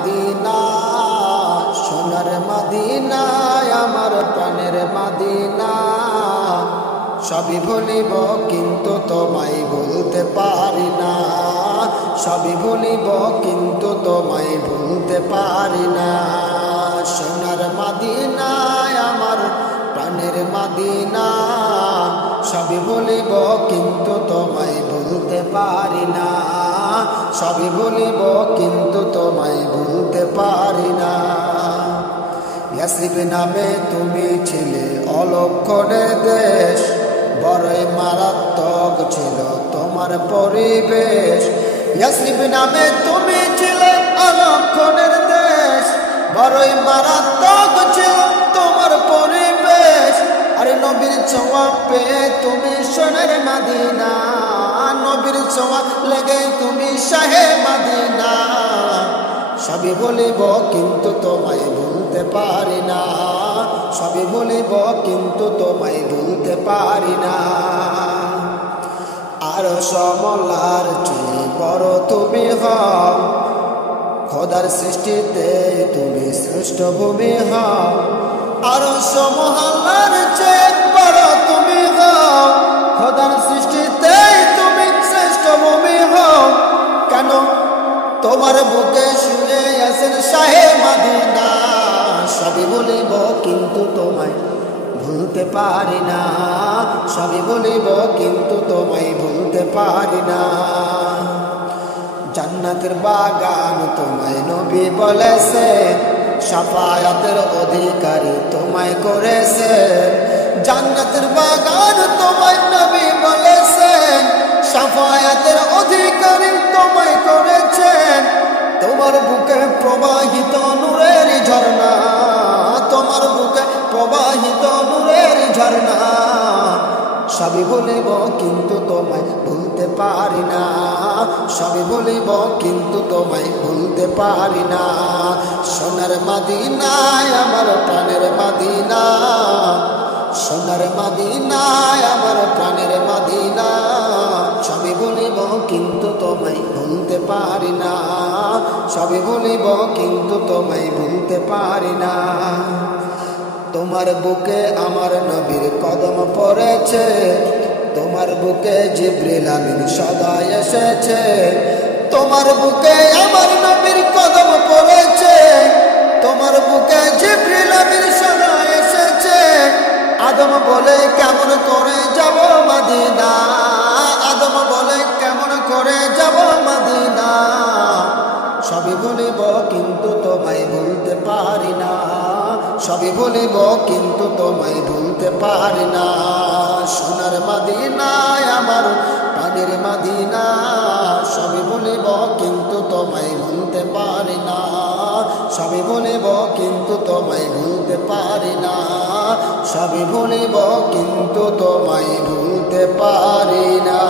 মাদিনা, সোনার মাদিনা, আমার প্রাণের মাদিনা। সবই ভুলিব কিন্তু তোমায় ভুলতে পারি না, সবই ভুলিব কিন্তু তোমায় ভুলতে পারি না। সোনার মাদিনা, আমার প্রাণের মাদিনা। সবই ভুলিব কিন্তু তোমায় ভুলতে পারি না, সবই ভুলিব কিন্তু তোমায় ভুলতে পারি না। ইয়াসরিব নামে তুমি ছিলে অলক্ষণের দেশ, বড়ই মারাত্মক ছিল তোমার পরিবেশ। ইয়াসরিব নামে তুমি ছিলে অলক্ষণের দেশ, বড়ই মারাত্মক ছিল তোমার পরিবেশ। আরে নবীর ছোঁয়া পেয়ে তুমি সোনার মাদিনা, নবীর ছোঁয়া লেগে তুমি শাহে মাদিনা। সবই বলিব কিন্তু তোমায় ভুলতে পারি না, সবই বলিব কিন্তু তোমায় ভুলতে পারি না। আর সমলার চেয়ে বড় তুমি হও, খোদার সৃষ্টিতে তুমি শ্রেষ্ঠ ভূমি হও। আর সমহালার চেয়ে বড় তুমি হও, খোদার সৃষ্টিতে তুমি শ্রেষ্ঠ ভূমি হও। কেন তোমার বুকে শুয়ে আছেন শাহে মাদিনা। সবই বলিব কিন্তু তোমায় ভুলতে পারি না, সবই বলিব কিন্তু তোমায় ভুলতে পারি না। জান্নাতের বাগান তোমায় নবী বলেছে, শাফায়াতের অধিকারী তোমায় করেছে। জান্নাতের বাগান তোমায় নবী বলেছেন, শাফায়াতের অধিকারী তোমায় করেছেন। তোমার বুকে প্রবাহিত নূরের ঝর্ণা, তোমার বুকে প্রবাহিত নূরের ঝর্ণা। সবই বলিব কিন্তু তোমায় ভুলতে পারি না, সবই বলিব কিন্তু তোমায় ভুলতে পারি না। সোনার মাদিনা, আমার প্রাণের মাদিনা। সোনার মাদিনা, আমার প্রাণের মাদিনা। সবই বলিব কিন্তু তোমায় ভুলতে পারি না, সবই বলিব কিন্তু তোমায় ভুলতে পারি না। তোমার বুকে আমার নবীর কদম পড়েছে, তোমার বুকে জিবরিল আমিন সদা এসেছে। তোমার বুকে আমার নবীর কদম পড়েছে, তোমার বুকে জিবরিল আমিন সদা এসেছে। আদম বলে কেমন করে যাব মদিনা, আদম বলে কেমন করে যাব মদিনা। সবই বলিব কিন্তু তোমায় ভুলতে পারি না, সবই বলিব কিন্তু তোমায় ভুলতে পারি না। সোনার মাদিনা, আমার প্রাণের মাদিনা। সবই বলিব কিন্তু তোমায় ভুলতে পারি না, সবই বলিব কিন্তু তোমায় ভুলতে পারি না, সবই বলিব কিন্তু তোমায় ভুলতে পারি না।